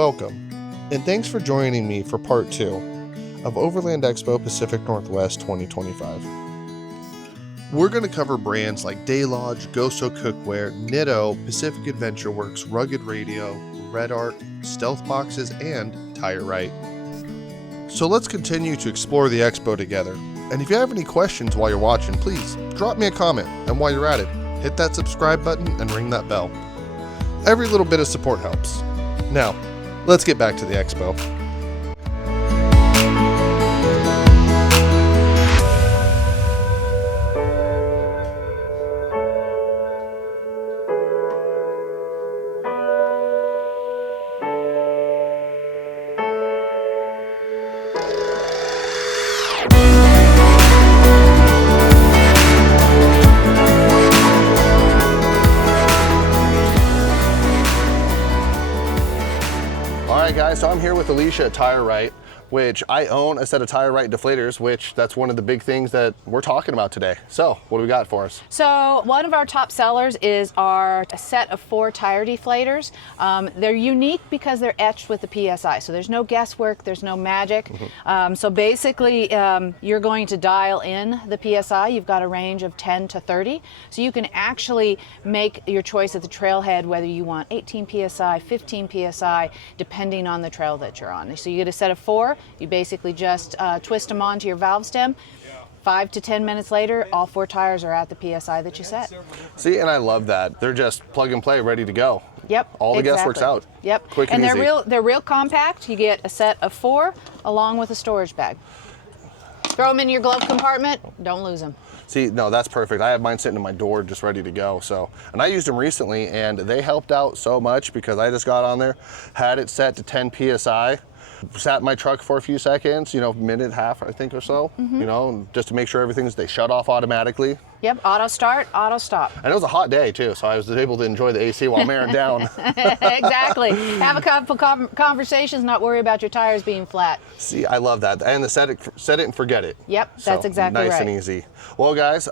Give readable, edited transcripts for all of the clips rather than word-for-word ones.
welcome, and thanks for joining me for part 2 of Overland Expo Pacific Northwest 2025. We're going to cover brands like Daylodge, Goso Cookware, Nitto, Pacific Adventure Works, Rugged Radio, Red Art, Stealth Boxes, and Tire-Rite. So let's continue to explore the expo together. And if you have any questions while you're watching, please drop me a comment. And while you're at it, hit that subscribe button and ring that bell. Every little bit of support helps. Now, let's get back to the expo. Guys, so I'm here with Alicia at Tire-Rite, which I own a set of Tire-Rite deflators, which that's one of the big things that we're talking about today. So what do we got for us? So one of our top sellers is our set of 4 tire deflators. They're unique because they're etched with the PSI. So there's no guesswork, there's no magic. So basically you're going to dial in the PSI. You've got a range of 10 to 30. So you can actually make your choice at the trailhead whether you want 18 PSI, 15 PSI, depending on the trail that you're on. So you get a set of 4. You basically just twist them onto your valve stem. 5 to 10 minutes later, all 4 tires are at the PSI that you set. See, and I love that. They're just plug and play, ready to go. Yep. All the guesswork's out. Yep. Quick and easy. They're real compact. You get a set of 4 along with a storage bag. Throw them in your glove compartment. Don't lose them. See, no, that's perfect. I have mine sitting in my door just ready to go. So, and I used them recently and they helped out so much because I just got on there, had it set to 10 PSI, sat in my truck for a few seconds, you know, minute, half, I think or so, you know, just to make sure they shut off automatically. Yep, auto start, auto stop. And it was a hot day too, so I was able to enjoy the AC while I'm airing down. Exactly. Have a couple conversations, not worry about your tires being flat. See, I love that. And the set it and forget it. Yep, that's exactly right. Nice and easy. Well, guys,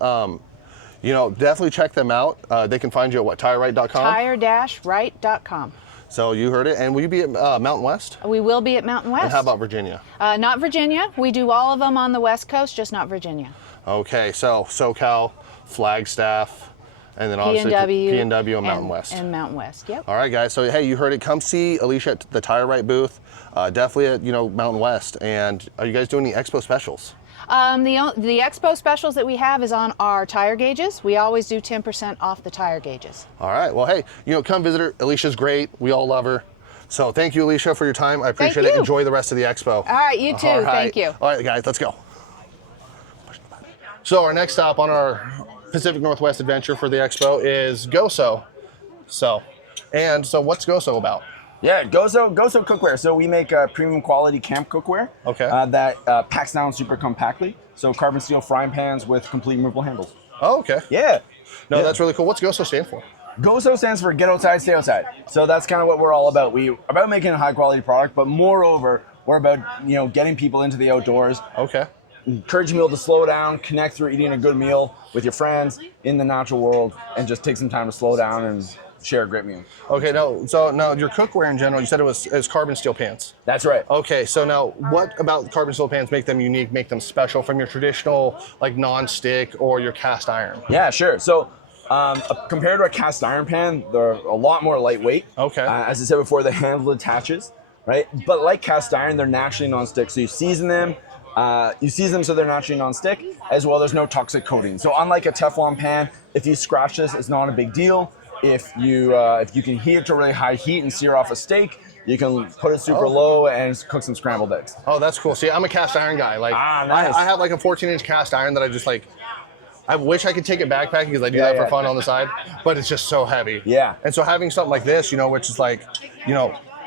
you know, definitely check them out. They can find you at what, Tire-Rite.com? Tire-Rite.com. So you heard it. And will you be at Mountain West? We will be at Mountain West. And how about Virginia? Not Virginia. We do all of them on the West Coast, just not Virginia. Okay, so SoCal, Flagstaff, and then obviously PNW and Mountain West. And Mountain West, yep. All right, guys. So hey, you heard it. Come see Alicia at the Tire-Rite booth. Definitely at Mountain West. And are you guys doing any expo specials? The expo specials that we have is on our tire gauges. We always do 10% off the tire gauges. All right. Well, hey, come visit her. Alicia's great. We all love her. So thank you, Alicia, for your time. I appreciate it. Enjoy the rest of the expo. All right, you too. All right. Thank you. All right, guys, let's go. So our next stop on our Pacific Northwest adventure for the expo is Goso. So what's Goso about? Yeah, Goso cookware. So we make premium quality camp cookware. Okay. That packs down super compactly. So carbon steel frying pans with complete removable handles. Oh, okay. Yeah. No, that's really cool. What's Goso stand for? Goso stands for get outside, stay outside. So that's kind of what we're all about. We're about making a high quality product, but moreover, we're about getting people into the outdoors. Okay. Encouraging people to slow down, connect through eating a good meal with your friends in the natural world, and just take some time to slow down and share a great meal. Okay, so now your cookware in general, you said it was carbon steel pans. That's right. Okay, so now what about carbon steel pans make them unique, make them special from your traditional like non-stick or your cast iron? Yeah, sure. So compared to a cast iron pan, they're a lot more lightweight. Okay. As I said before, the handle attaches, right? But like cast iron, they're naturally non-stick. So you season them so they're naturally non-stick, as well there's no toxic coating. So unlike a Teflon pan, if you scratch this, it's not a big deal. If you can heat it to really high heat and sear off a steak, you can put it super low and cook some scrambled eggs. Oh, that's cool. See, I'm a cast iron guy. Like, nice. I have like a 14-inch cast iron that I just like. I wish I could take it backpacking because I do that for fun on the side, but it's just so heavy. Yeah. And so having something like this, which is like,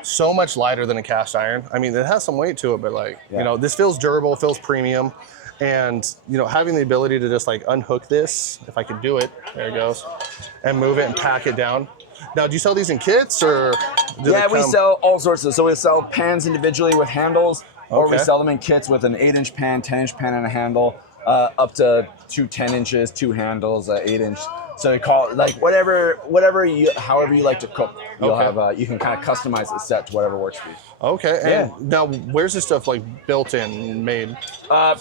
so much lighter than a cast iron. I mean, it has some weight to it, but like, this feels durable, feels premium. And, having the ability to just like unhook this, if I could do it, there it goes, and move it and pack it down. Now, do you sell these in kits or we sell all sorts of, so we sell pans individually with handles, or we sell them in kits with an 8-inch pan, 10-inch pan and a handle, up to 2 10 inches, 2 handles, 8-inch. So we call it like however you like to cook. You'll have you can kind of customize the set to whatever works for you. Okay. And now, where's this stuff like built in and made?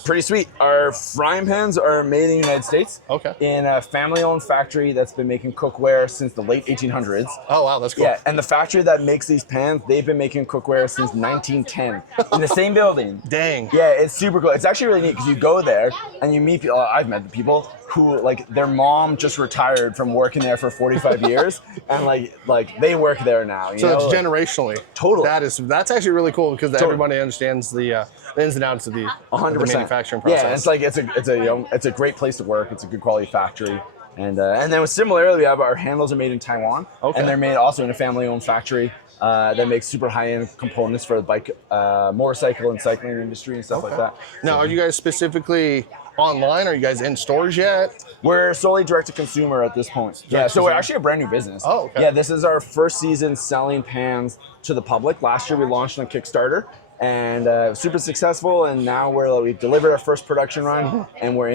Pretty sweet. Our frying pans are made in the United States. Okay. In a family-owned factory that's been making cookware since the late 1800s. Oh wow, that's cool. Yeah, and the factory that makes these pans, they've been making cookware since 1910 in the same building. Dang. Yeah, it's super cool. It's actually really neat because you go there and you meet people. I've met the people who like their mom just retired from working there for 45 years, and like they work there now. So it's generationally. Totally. That's actually really cool because everybody understands the ins and outs of the 100% manufacturing process. Yeah, it's like it's a great place to work. It's a good quality factory. And then similarly, we have our handles are made in Taiwan, and they're made also in a family-owned factory that makes super high-end components for the bike, motorcycle, and cycling industry and stuff like that. Now, are you guys specifically online? Are you guys in stores yet? We're solely direct-to-consumer at this point. Yeah, so we're actually a brand new business. Oh, okay. Yeah, this is our first season selling pans to the public. Last year, we launched on Kickstarter. And super successful, and now we've delivered our first production run, and we're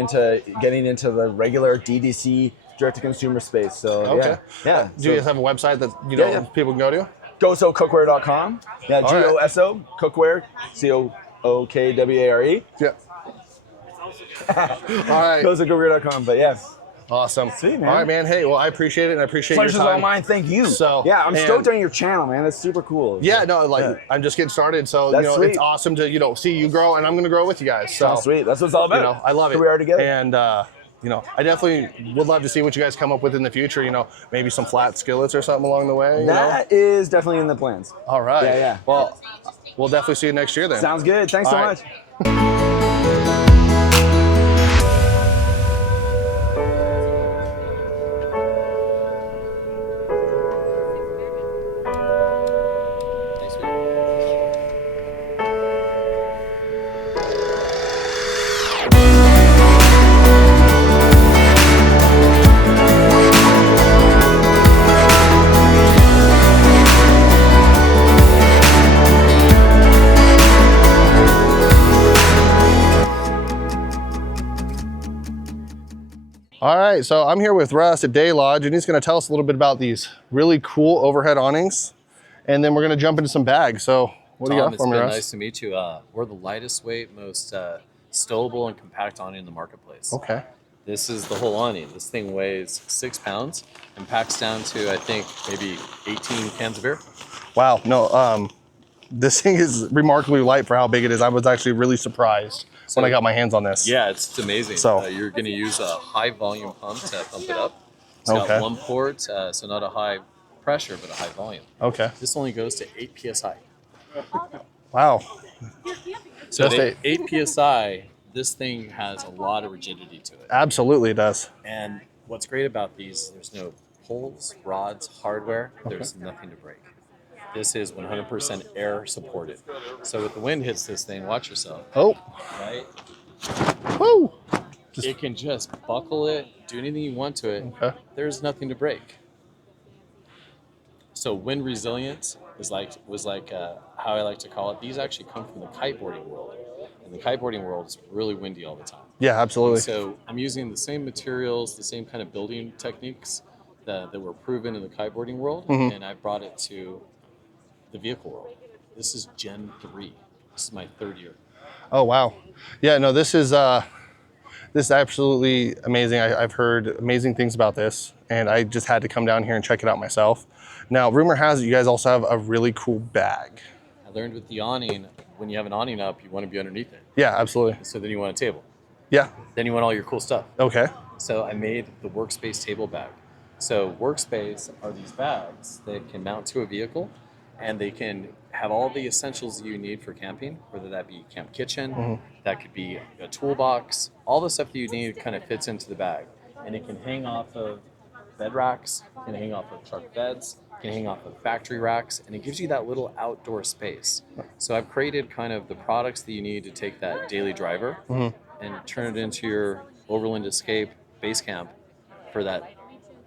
getting into the regular DDC direct-to-consumer space. So yeah. Do you guys have a website that people can go to? GoSoCookware.com. Yeah, GOSO Cookware, COOKWARE. Yeah. All right. GoSoCookware.com. But yeah. Awesome. Sweet, man. All right, man. Hey, well, I appreciate it, and I appreciate your Pleasure's time. all mine. Thank you. So yeah, I'm stoked on your channel, man. That's super cool. Yeah, no, I'm just getting started, so it's awesome to see you grow, and I'm going to grow with you guys. So sweet. That's what it's all about. I love it. We are together. And I definitely would love to see what you guys come up with in the future. Maybe some flat skillets or something along the way. That is definitely in the plans. All right. Yeah. Well, we'll definitely see you next year then. Sounds good. Thanks so much. All right, so I'm here with Russ at Day Lodge, and he's going to tell us a little bit about these really cool overhead awnings, and then we're going to jump into some bags. So what do you got for me, Russ? Nice to meet you. We're the lightest weight, most stowable and compact awning in the marketplace. Okay. This is the whole awning. This thing weighs 6 pounds and packs down to, I think, maybe 18 cans of beer. Wow, no, this thing is remarkably light for how big it is. I was actually really surprised when I got my hands on this. Yeah, it's amazing. So you're going to use a high volume pump to pump it up. It's got one port, so not a high pressure, but a high volume. Okay. This only goes to 8 PSI. Wow. So at 8 PSI, this thing has a lot of rigidity to it. Absolutely it does. And what's great about these, there's no holes, rods, hardware. There's nothing to break. This is 100% air supported. So if the wind hits this thing, watch yourself. Oh. Right? Woo. It can just buckle it, do anything you want to it. Okay. There's nothing to break. So wind resilience was like how I like to call it. These actually come from the kiteboarding world. And the kiteboarding world is really windy all the time. Yeah, absolutely. So I'm using the same materials, the same kind of building techniques that were proven in the kiteboarding world, and I brought it to the vehicle world. This is Gen 3. This is my 3rd year. Oh, wow. Yeah, no, this is absolutely amazing. I've heard amazing things about this, and I just had to come down here and check it out myself. Now, rumor has it you guys also have a really cool bag. I learned with the awning, when you have an awning up, you want to be underneath it. Yeah, absolutely. So then you want a table. Yeah. Then you want all your cool stuff. Okay. So I made the Workspace table bag. So Workspace are these bags that can mount to a vehicle, and they can have all the essentials that you need for camping, whether that be camp kitchen, that could be a toolbox, all the stuff that you need kind of fits into the bag. And it can hang off of bed racks, can hang off of truck beds, can hang off of factory racks, and it gives you that little outdoor space. So I've created kind of the products that you need to take that daily driver and turn it into your Overland Escape base camp for that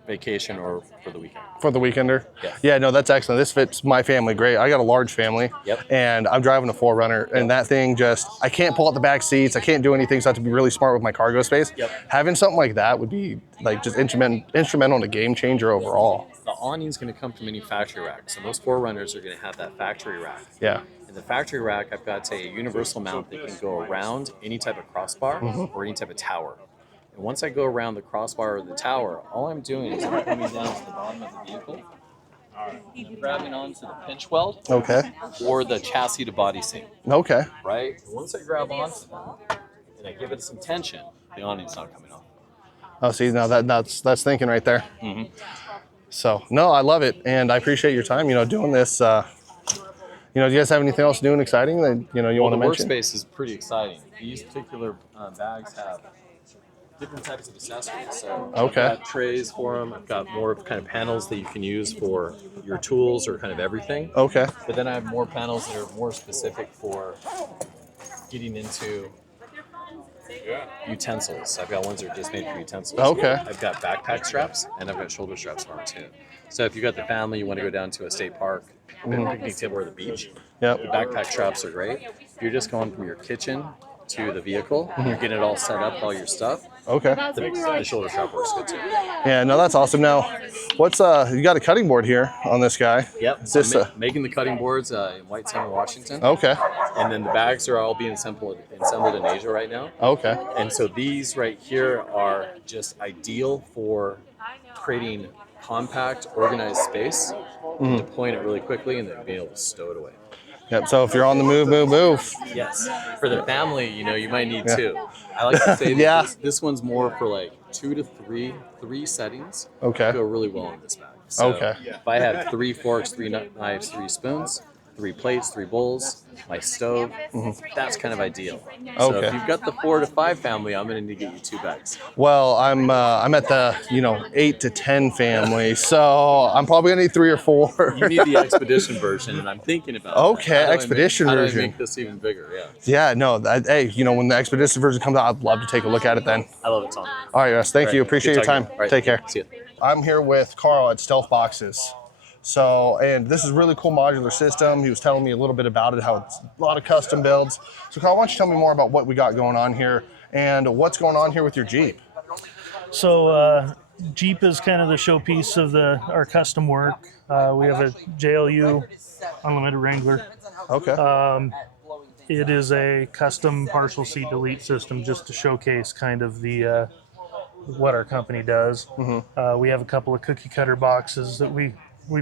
vacation or for the weekend. For the weekender? Yeah. Yeah, no, that's excellent. This fits my family great. I got a large family. Yep. And I'm driving a 4Runner, and that thing just, I can't pull out the back seats. I can't do anything, so I have to be really smart with my cargo space. Yep. Having something like that would be like just instrumental and a game changer overall. The awning's going to come from any factory rack. So most 4Runners are going to have that factory rack. Yeah. In the factory rack, I've got a universal mount that can go around any type of crossbar or any type of tower. And once I go around the crossbar or the tower, all I'm doing is I'm coming down to the bottom of the vehicle, grabbing onto the pinch weld Okay. or the chassis to body seam, Okay. right? Once I grab onto them and I give it some tension, the awning's not coming off. Oh, see, now that's thinking right there. So, no, I love it, and I appreciate your time, doing this. Do you guys have anything else new and exciting that, you want to mention? The workspace is pretty exciting. These particular bags have different types of accessories. So Okay. I've got trays for them. I've got more kind of panels that you can use for your tools or kind of everything. Okay. But then I have more panels that are more specific for getting into utensils. I've got ones that are just made for utensils. Okay. I've got backpack straps and I've got shoulder straps for them too. So if you got the family, you want to go down to a state park, a picnic table or the beach, Yep. the backpack straps are great. If you're just going from your kitchen to the vehicle, you're getting it all set up, all your stuff. Okay. The shoulder strap works good too. Yeah, no, that's awesome. Now, what's you got a cutting board here on this guy? Yep. Is this making the cutting boards in White Summer, Washington. Okay. And then the bags are all being assembled in Asia right now. Okay. And so these right here are just ideal for creating compact, organized space, and deploying it really quickly, and then being able to stow it away. Yep. So if you're on the move. Yes. For the family, you might need two. I like to say that Yeah. this one's more for like 2 to 3 settings. Okay. Go really well in this bag. So Okay. if I have 3 forks, 3 knives, 3 spoons, 3 plates, 3 bowls, my stove, that's kind of ideal. So Okay. if you've got the 4 to 5 family, I'm going to need to get you 2 bags. Well, I'm at the 8 to 10 family, so I'm probably gonna need 3 or 4. You need the expedition version, and I'm thinking about Okay, that. expedition how do I version. make this even bigger? Yeah, Yeah, no. Hey, when the expedition version comes out, I'd love to take a look at it then. I love it, Tom. All right, yes. Thank you. Appreciate your time. Take care. See ya. I'm here with Carl at Stealth Boxes. So, and this is a really cool modular system. He was telling me a little bit about it, how it's a lot of custom builds. So, Carl, why don't you tell me more about what we got going on here and what's going on here with your Jeep? So Jeep is kind of the showpiece of our custom work. We have a JLU Unlimited Wrangler. Okay. It is a custom partial seat delete system just to showcase kind of the what our company does. We have a couple of cookie cutter boxes that we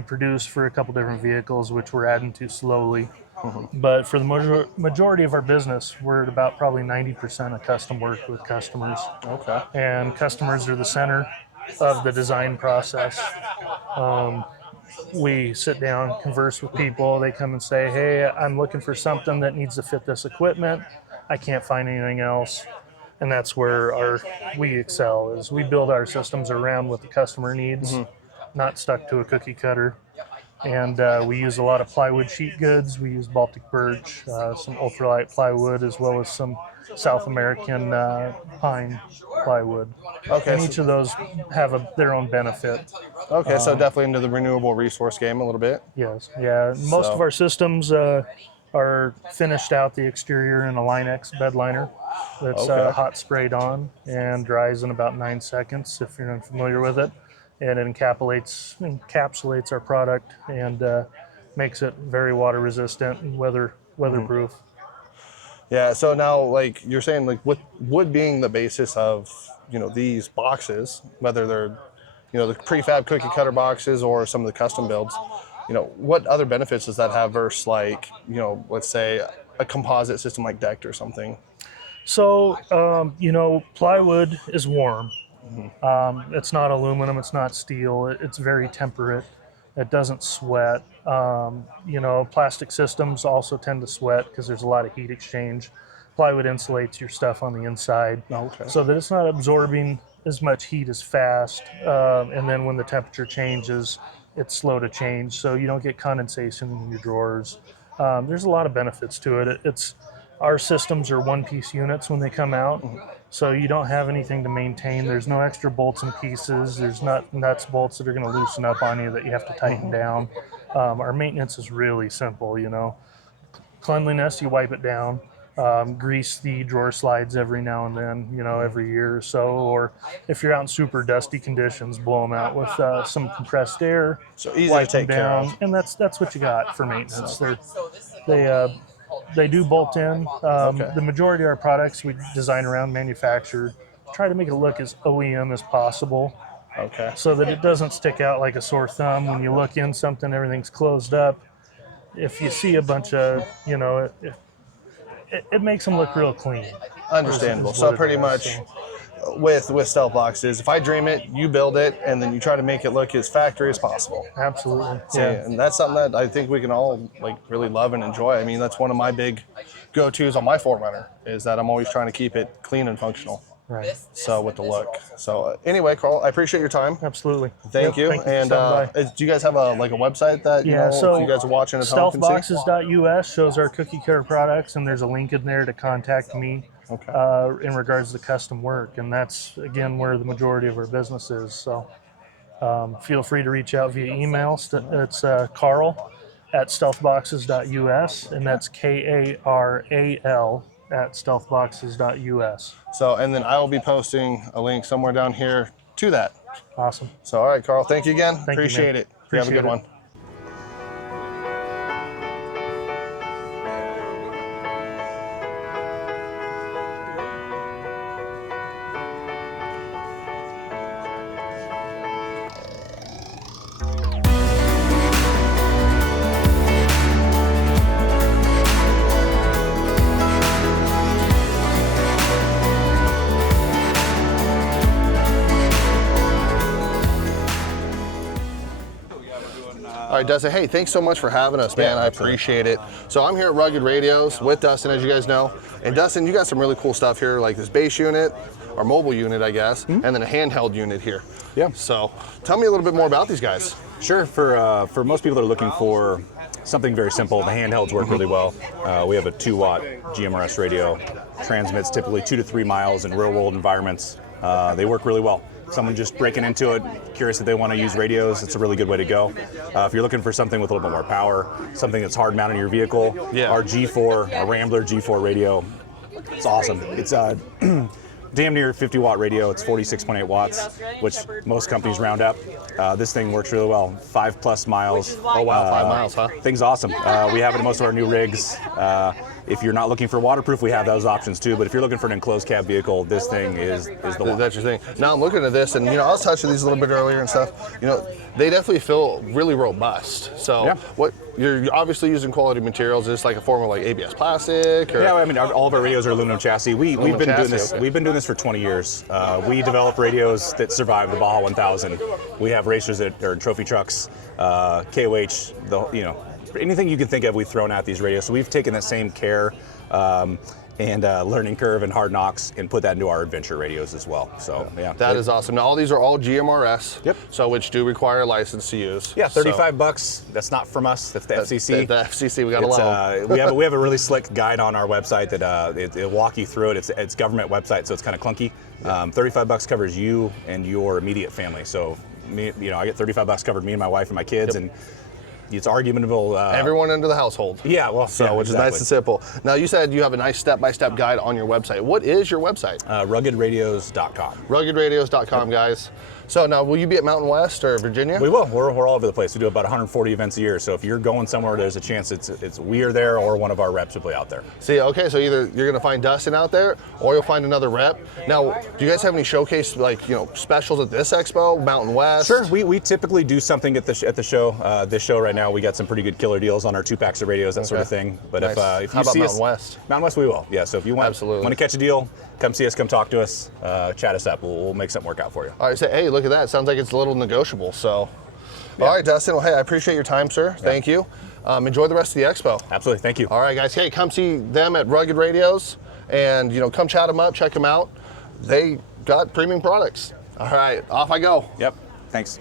produce for a couple different vehicles, which we're adding to slowly. But for the majority of our business, we're at about probably 90% of custom work with customers. Okay. And customers are the center of the design process. We sit down, converse with people. They come and say, hey, I'm looking for something that needs to fit this equipment. I can't find anything else. And that's where we excel, is we build our systems around what the customer needs, not stuck to a cookie cutter. And we use a lot of plywood sheet goods. We use Baltic birch, some ultralight plywood, as well as some South American pine plywood. Okay. And each of those have their own benefit. Okay, so definitely into the renewable resource game a little bit. Yes, yeah. Most of our systems are finished out the exterior in a Line-X bed liner that's Okay. hot sprayed on and dries in about 9 seconds, if you're unfamiliar with it. And it encapsulates our product and makes it very water resistant and weatherproof. Yeah, so now, like you're saying, like with wood being the basis of, these boxes, whether they're, the prefab cookie cutter boxes or some of the custom builds, what other benefits does that have versus like, let's say a composite system like decked or something? So, plywood is warm. It's not aluminum, it's not steel, it's very temperate. It doesn't sweat. Plastic systems also tend to sweat because there's a lot of heat exchange. Plywood insulates your stuff on the inside so that it's not absorbing as much heat as fast. And then when the temperature changes, it's slow to change, so you don't get condensation in your drawers. There's a lot of benefits to it. Our systems are one-piece units when they come out, so you don't have anything to maintain. There's no extra bolts and pieces. There's not nuts, bolts that are going to loosen up on you that you have to tighten down. Our maintenance is really simple, you know. Cleanliness, you wipe it down. Grease the drawer slides every now and then, you know, every year or so. Or if you're out in super dusty conditions, blow them out with some compressed air. So easy wipe to take them care down, of. and that's what you got for maintenance. They do bolt in. The majority of our products we design around manufactured. Try to make it look as OEM as possible. Okay. So that it doesn't stick out like a sore thumb when you look in something, everything's closed up. If you see a bunch of, you know, it makes them look real clean. Understandable. is So what it pretty is, much with stealth boxes, if I dream it, you build it, and then you try to make it look as factory as possible. Absolutely. Yeah, Yeah. and that's something that I think we can all like really love and enjoy. I mean, that's one of my big go-tos on my 4Runner is that I'm always trying to keep it clean and functional. Right. So with the look. So anyway, Carl, I appreciate your time. Absolutely. Thank you. Thank you for And stopping by. do you guys have a website that you know so if you guys are watching at home can see? stealthboxes.us shows our cookie cutter products, and there's a link in there to contact me in regards to custom work, and that's again where the majority of our business is. So feel free to reach out via email. It's Carl@stealthboxes.us, and that's KARAL@stealthboxes.us. So and then I will be posting a link somewhere down here to that. Awesome. So all right, Carl, thank you again. Thank you, Appreciate man. it. You have a Appreciate good it. one. All right, Dustin, hey, thanks so much for having us, man. I appreciate it. So I'm here at Rugged Radios with Dustin, as you guys know. And Dustin, you got some really cool stuff here, like this base unit, or mobile unit, I guess, and then a handheld unit here. Yeah. So tell me a little bit more about these guys. Sure. For most people that are looking for something very simple, the handhelds work really well. We have a 2-watt GMRS radio, transmits typically 2 to 3 miles in real-world environments. They work really well. Someone just breaking into it, curious if they want to use radios, it's a really good way to go. If you're looking for something with a little bit more power, something that's hard mounted in your vehicle, our G4, a Rambler G4 radio, it's awesome. It's damn near 50-watt radio. It's 46.8 watts, which most companies round up. This thing works really well. 5+ miles. Oh wow, 5 miles, huh? Thing's awesome. We have it in most of our new rigs. If you're not looking for waterproof, we have those options too. But if you're looking for an enclosed cab vehicle, this thing is the one. That's your thing. Now I'm looking at this, and you know, I was touching these a little bit earlier and stuff. You know, they definitely feel really robust. So Yeah. what you're obviously using quality materials. Is this like a form of like ABS plastic? Or? Yeah, I mean, all of our radios are aluminum chassis. We've been doing chassis, this. okay. We've been doing this for 20 years. We develop radios that survive the Baja 1000. We have racers that are in trophy trucks, KOH, anything you can think of, we've thrown at these radios. So we've taken that same care and learning curve and hard knocks and put that into our adventure radios as well. So yeah, That is awesome. Now all these are all GMRS. Yep. So which do require a lice to use. Yeah, So, $35. That's not from us. That's the FCC. The FCC, we got to love them. we have a really slick guide on our website that it'll walk you through it. It's government website, so it's kind of clunky. $35 covers you and your immediate family. So I get $35 covered me and my wife and my kids, and it's arguable. Everyone under the household. Yeah, well, So, which is nice and simple. Now, you said you have a nice step-by-step guide on your website. What is your website? RuggedRadios.com. RuggedRadios.com, guys. So now, will you be at Mountain West or Virginia? We will. We're all over the place. We do about 140 events a year. So if you're going somewhere, there's a chance it's we are there or one of our reps will be out there. See, okay, so either you're going to find Dustin out there or you'll find another rep. Now, do you guys have any showcase, specials at this expo, Mountain West? Sure. We typically do something at the show. This show right now, we got some pretty good killer deals on our 2-packs of radios, that sort of thing. But Nice. if How you about see Mountain West? Mountain West, we will. Yeah. So if you want Absolutely. to catch a deal, come see us, come talk to us, chat us up. We'll make something work out for you. All right, so hey, look at that. Sounds like it's a little negotiable. So, all right, Dustin. Well, hey, I appreciate your time, sir. Thank you. Enjoy the rest of the expo. Absolutely. Thank you. All right, guys. Hey, come see them at Rugged Radios, and come chat them up, check them out. They got premium products. All right, off I go. Yep. Thanks.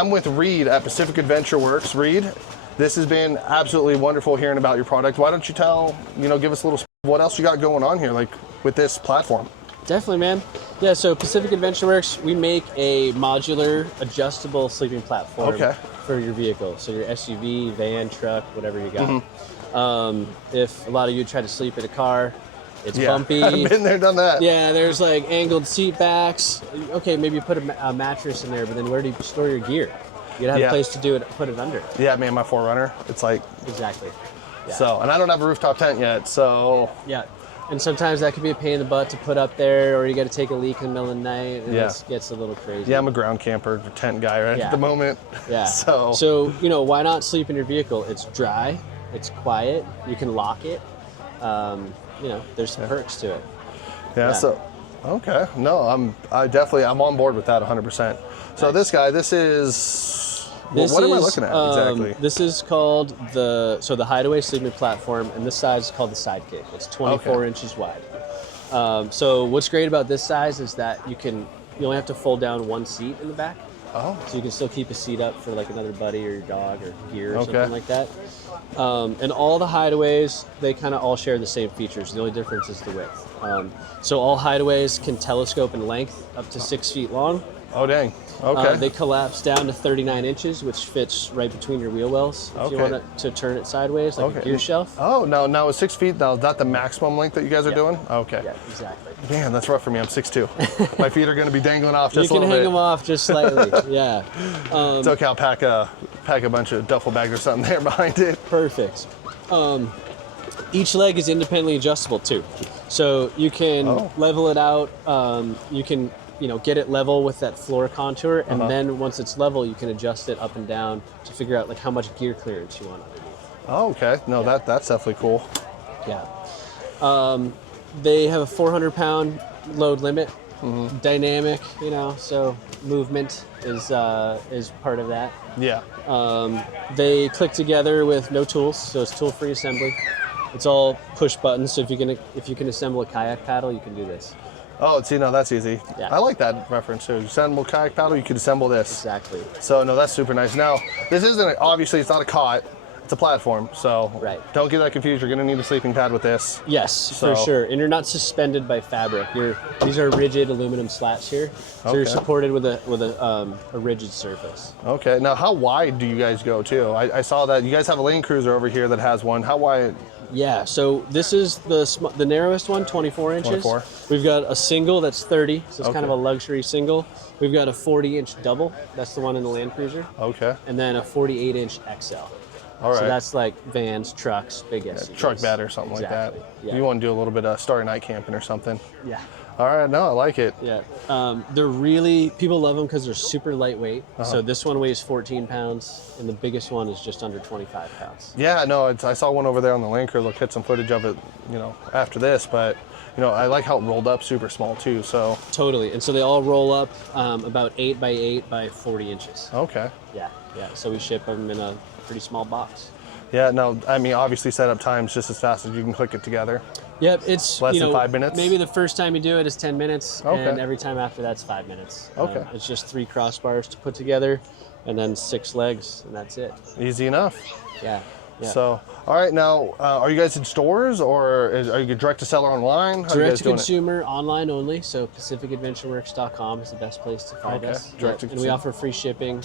I'm with Reed at Pacific Adventure Works. Reed, this has been absolutely wonderful hearing about your product. Why don't you give us a little what else you got going on here, like with this platform? Definitely, man. Yeah, so Pacific Adventure Works, we make a modular, adjustable sleeping platform for your vehicle. So your SUV, van, truck, whatever you got. If a lot of you try to sleep in a car, it's bumpy. I've been there, done that. Yeah, there's like angled seat backs. Okay, maybe you put a mattress in there, but then where do you store your gear? You gotta have a place to do it, put it under. Yeah, man, my 4Runner, it's like... Exactly. Yeah. So, and I don't have a rooftop tent yet, so... Yeah, and sometimes that can be a pain in the butt to put up there, or you gotta take a leak in the middle of the night, and it gets a little crazy. Yeah, I'm a ground camper, tent guy at the moment. Yeah. So, why not sleep in your vehicle? It's dry, it's quiet, you can lock it. There's some perks to it. Yeah. So, okay. No, I'm on board with that 100%. So this is, what am I looking at exactly? This is called the Hideaway sleeping platform, and this size is called the Sidekick. It's 24 inches wide. So what's great about this size is that you only have to fold down one seat in the back. Oh. So you can still keep a seat up for like another buddy or your dog or gear or something like that. And all the Hideaways, they kind of all share the same features. The only difference is the width. So all Hideaways can telescope in length up to 6 feet long. Oh, dang. Okay. They collapse down to 39 inches, which fits right between your wheel wells if you want to turn it sideways, like a gear shelf. Oh, no, it's 6 feet. Now, is that the maximum length that you guys are doing? Okay. Yeah, exactly. Man, that's rough for me. I'm 6'2". My feet are going to be dangling off just a little bit. You can hang them off just slightly, yeah. It's okay, I'll pack a bunch of duffel bags or something there behind it. Perfect. Each leg is independently adjustable too. So you can level it out. You can get it level with that floor contour, and then once it's level, you can adjust it up and down to figure out like how much gear clearance you want underneath. Oh, okay. No, that's definitely cool. Yeah. They have a 400-pound load limit, dynamic, so movement is part of that. Yeah. They click together with no tools, so it's tool-free assembly. It's all push buttons, so if you can assemble a kayak paddle, you can do this. Oh, see, no, that's easy. Yeah. I like that reference too. Assemble kayak paddle, you could assemble this. Exactly. So, no, that's super nice. Now, this isn't, obviously, it's not a cot. It's a platform, so don't get that confused. You're going to need a sleeping pad with this. Yes, for sure. And you're not suspended by fabric. These are rigid aluminum slats here, so you're supported with a rigid surface. Okay. Now, how wide do you guys go too? I saw that you guys have a lane cruiser over here that has one. How wide? Yeah. So this is the narrowest one, 24 inches. 24. We've got a single that's 30, so it's kind of a luxury single. We've got a 40-inch double. That's the one in the Land Cruiser. Okay. And then a 48-inch XL. All right. So that's like vans, trucks, big SUVs. Truck bed or something like that. Yeah. You want to do a little bit of starry night camping or something. Yeah. All right, no, I like it. Yeah. People love them because they're super lightweight. So this one weighs 14 pounds, and the biggest one is just under 25 pounds. Yeah, no, I saw one over there on the Land Cruiser. Look, hit some footage of it, after this, but I like how it rolled up super small too, so. Totally, and so they all roll up about 8 by 8 by 40 inches. Okay. Yeah. So we ship them in a pretty small box. Yeah, no, I mean, obviously setup time's just as fast as you can click it together. Yep, it's less than 5 minutes. Maybe the first time you do it is 10 minutes, and every time after that's 5 minutes. Okay. It's just 3 crossbars to put together, and then 6 legs, and that's it. Easy enough. Yeah. So, all right, now, are you guys in stores, or are you direct to seller online? Direct to consumer, online only. So PacificAdventureWorks.com is the best place to find us. And we offer free shipping.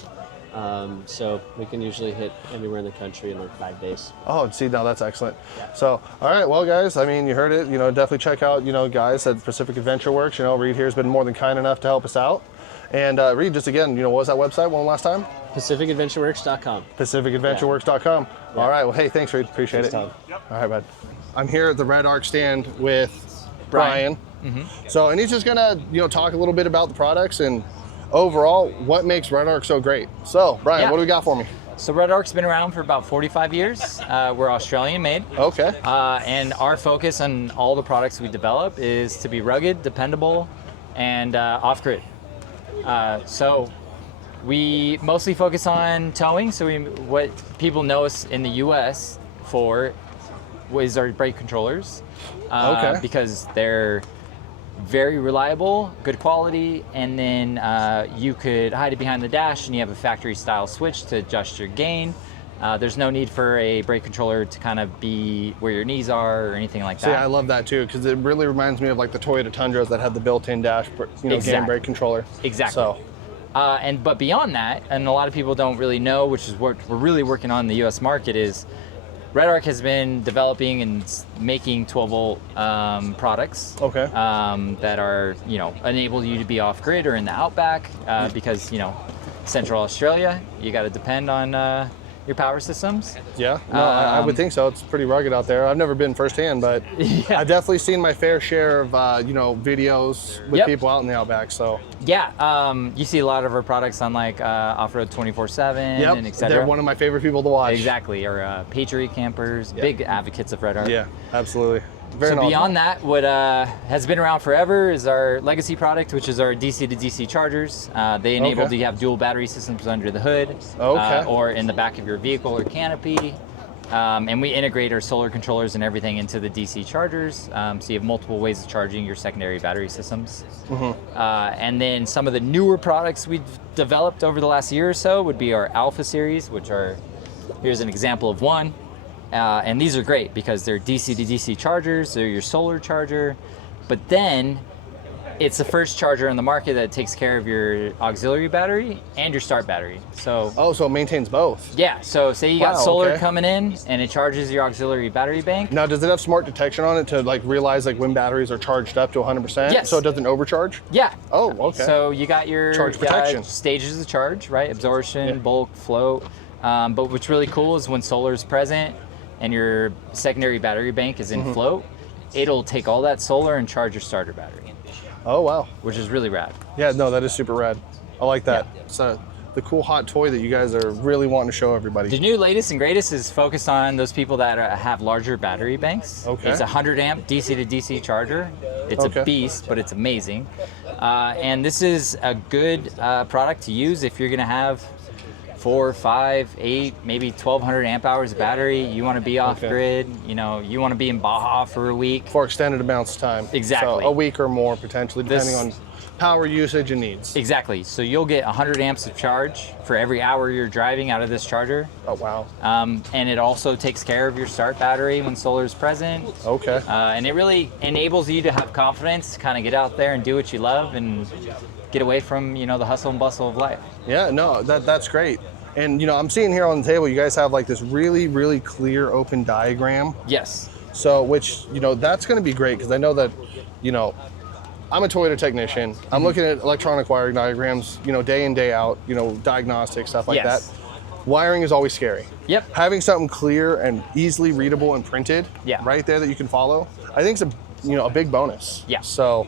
So we can usually hit anywhere in the country in like 5 days. Oh, see, now that's excellent. Yeah. So, all right, well, guys, I mean, you heard it. Definitely check out, guys at Pacific Adventure Works. Reed here has been more than kind enough to help us out. And Reed, just again, what was that website one last time? PacificAdventureWorks.com. PacificAdventureWorks.com. Yeah. All right, well, hey, thanks, Reed. Appreciate it. Yep. All right, bud. I'm here at the Red Arc stand with Brian. So, and he's just gonna, talk a little bit about the products and overall what makes Red Arc so great. So, Brian, what do we got for me? So Red Arc's been around for about 45 years. We're Australian made. Okay. And our focus on all the products we develop is to be rugged, dependable, and off-grid. So we mostly focus on towing. So what people know us in the US for is our brake controllers. Because they're very reliable, good quality, and then you could hide it behind the dash and you have a factory style switch to adjust your gain. There's no need for a brake controller to kind of be where your knees are or anything like that. See, I love that too, because it really reminds me of like the Toyota Tundras that had the built-in dash, gain brake controller. Exactly. So. But beyond that, and a lot of people don't really know, which is what we're really working on in the U.S. market, is Red Arc has been developing and making 12-volt products. Okay. That are, enable you to be off-grid or in the outback, because, Central Australia, you got to depend on your power systems. Yeah, no, I would think so. It's pretty rugged out there. I've never been firsthand, but Yeah. I've definitely seen my fair share of, videos with Yep. people out in the outback. So Yeah, you see a lot of our products on like Off-Road 24/7 and etc. they're one of my favorite people to watch. Exactly, or Patriot campers, big advocates of Red Arc. Yeah, absolutely. Very So knowledgeable. beyond that, what has been around forever is our legacy product, which is our DC to DC chargers. They enable Okay. you to have dual battery systems under the hood, Okay. or in the back of your vehicle or canopy. And we integrate our solar controllers and everything into the DC chargers, so you have multiple ways of charging your secondary battery systems. And then some of the newer products we've developed over the last year or so would be our Alpha series, which are, here's an example of one. And these are great because they're DC to DC chargers, they're your solar charger, but then it's the first charger on the market that takes care of your auxiliary battery and your start battery. So so it maintains both. yeah, so say you got Wow, solar okay. coming in and it charges your auxiliary battery bank. Now, does it have smart detection on it to like realize like when batteries are charged up to 100%? Yes. So it doesn't overcharge? Yeah. Oh, okay. So you got your Charge protection. stages of charge, right? Absorption, Yeah. bulk, float. But what's really cool is when solar is present and your secondary battery bank is in Mm-hmm. float, it'll take all that solar and charge your starter battery, Oh, wow. which is really rad. Yeah, no, that is super rad. I like that. So the cool hot toy that you guys are really wanting to show everybody. The new latest and greatest is focused on those people that have larger battery banks. Okay. It's a 100 amp DC to DC charger. It's Okay. a beast, but it's amazing. And this is a good product to use if you're gonna have 4, 5, 8, maybe 1200 amp hours of battery. You want to be off grid, you want to be in Baja for a week. For extended amounts of time. Exactly. So a week or more potentially, depending This- on power usage and needs. Exactly. So you'll get 100 amps of charge for every hour you're driving out of this charger. Oh, wow. And it also takes care of your start battery when solar is present. Okay. And it really enables you to have confidence, to kind of get out there and do what you love and get away from, the hustle and bustle of life. Yeah, no, that's great. And, I'm seeing here on the table, you guys have like this really, really clear open diagram. Yes. So, which, that's going to be great because I know that, I'm a Toyota technician. I'm looking at electronic wiring diagrams, day in, day out, diagnostic stuff like Yes. that. Wiring is always scary. Yep. Having something clear and easily readable and printed Yeah. right there that you can follow, I think is a big bonus. Yeah. So,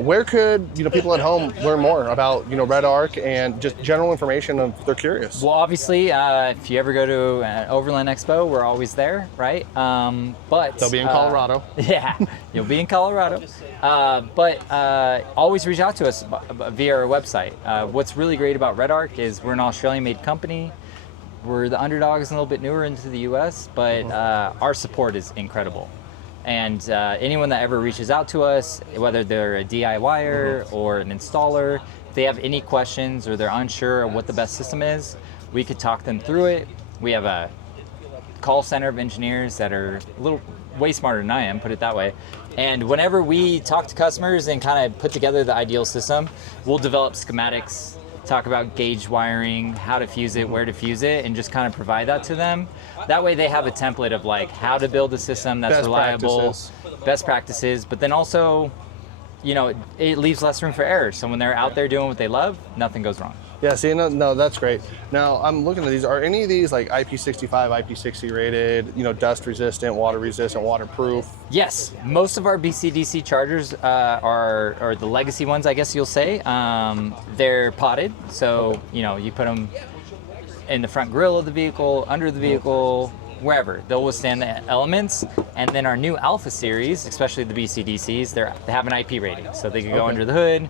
where could people at home learn more about Red Arc and just general information if they're curious? Well, obviously, if you ever go to Overland Expo, we're always there, right? But They'll be in Colorado. Yeah, you'll be in Colorado. But always reach out to us via our website. What's really great about Red Arc is we're an Australian-made company. We're the underdogs and a little bit newer into the U.S., but our support is incredible. And anyone that ever reaches out to us, whether they're a DIYer or an installer, if they have any questions or they're unsure of what the best system is, we could talk them through it. We have a call center of engineers that are a little way smarter than I am, put it that way. And whenever we talk to customers and kind of put together the ideal system, we'll develop schematics, talk about gauge wiring, how to fuse it, where to fuse it, and just kind of provide that to them. That way they have a template of like how to build a system that's Best reliable, practices. best practices, but then also, it leaves less room for error. So when they're out there doing what they love, nothing goes wrong. Yeah, see, no, that's great. Now, I'm looking at these. Are any of these like IP65, IP60 rated, dust resistant, water resistant, waterproof? Yes, most of our BCDC chargers are the legacy ones, I guess you'll say. They're potted, so you put them in the front grille of the vehicle, under the vehicle, wherever. They'll withstand the elements. And then our new Alpha series, especially the BCDCs, they have an IP rating, so they can go under the hood,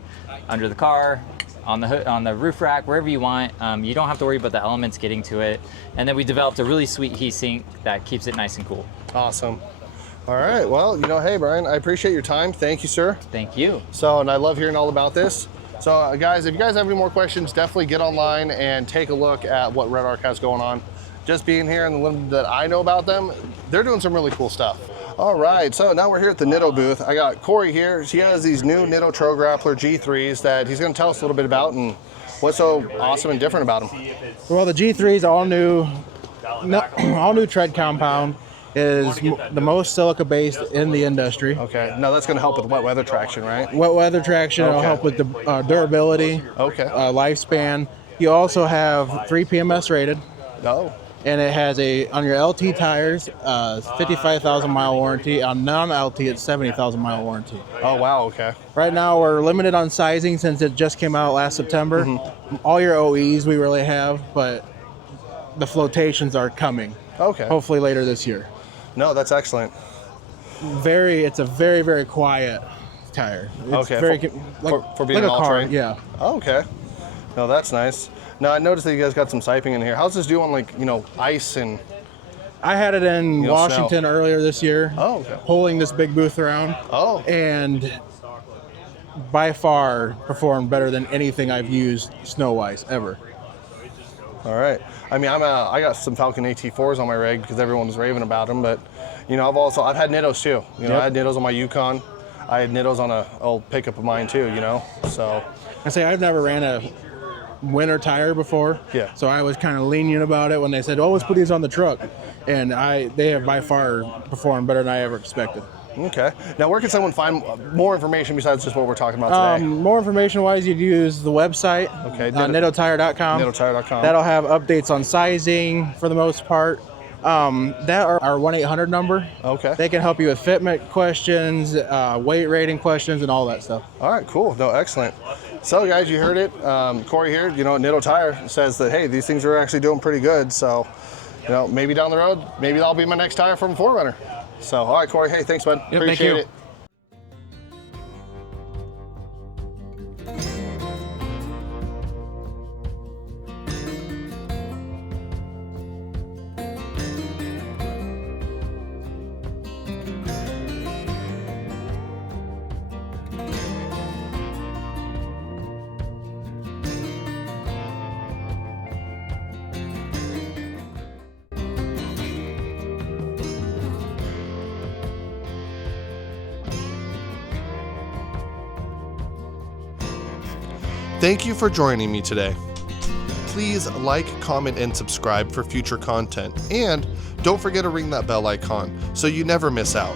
under the car, on the hood, on the roof rack, wherever you want. You don't have to worry about the elements getting to it. And then we developed a really sweet heat sink that keeps it nice and cool. Awesome. All right. Well, hey, Brian, I appreciate your time. Thank you, sir. Thank you. So, and I love hearing all about this. So, guys, if you guys have any more questions, definitely get online and take a look at what Red Arc has going on. Just being here and the little that I know about them, they're doing some really cool stuff. All right, so now we're here at the Nitto booth. I got Corey here. He has these new Nitto Trail Grappler G3s that he's going to tell us a little bit about and what's so awesome and different about them. Well, the G3 is all new tread compound. Is the most silica based in the industry. Okay, now that's going to help with wet weather traction, right? Wet weather traction. Okay. It'll help with the durability. Okay. Lifespan. You also have 3 PMS rated. Oh. And it has on your LT tires, 55,000 mile warranty. On non-LT, it's 70,000 mile warranty. Oh, wow, okay. Right now, we're limited on sizing since it just came out last September. Mm-hmm. All your OEs we really have, but the flotations are coming. Okay. Hopefully later this year. No, that's excellent. It's a very, very quiet tire. It's okay. Very, for being like an a car, all-terrain? yeah. Oh, okay. No, that's nice. Now, I noticed that you guys got some siping in here. How's this doing, ice and... I had it in Washington snow? Earlier this year. Oh, okay. Pulling this big booth around. Oh. And by far performed better than anything I've used snow-wise ever. All right. I mean, I got some Falcon AT4s on my rig because everyone was raving about them, but I've had Nittos too. I had Nittos on my Yukon. I had Nittos on a old pickup of mine too. So. I say I've never ran a winter tire before. Yeah. So I was kind of lenient about it when they said, "Oh, let's put these on the truck," and they have by far performed better than I ever expected. Okay. Now, where can someone find more information besides just what we're talking about today? More information-wise, you'd use the website, okay, nittotire.com. Nittotire.com. That'll have updates on sizing for the most part. That are our 1-800 number. Okay. They can help you with fitment questions, weight rating questions, and all that stuff. All right, cool. No, excellent. So, guys, you heard it. Corey here, Nitto Tire says that, hey, these things are actually doing pretty good. So, maybe down the road, maybe that'll be my next tire from 4Runner. So, all right, Corey. Hey, thanks, bud. Yep, Appreciate thank you. it. Thank you for joining me today. Please like, comment, and subscribe for future content. And don't forget to ring that bell icon so you never miss out.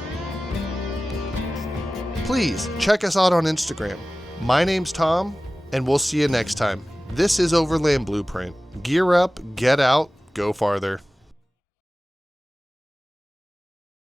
Please check us out on Instagram. My name's Tom, and we'll see you next time. This is Overland Blueprint. Gear up, get out, go farther.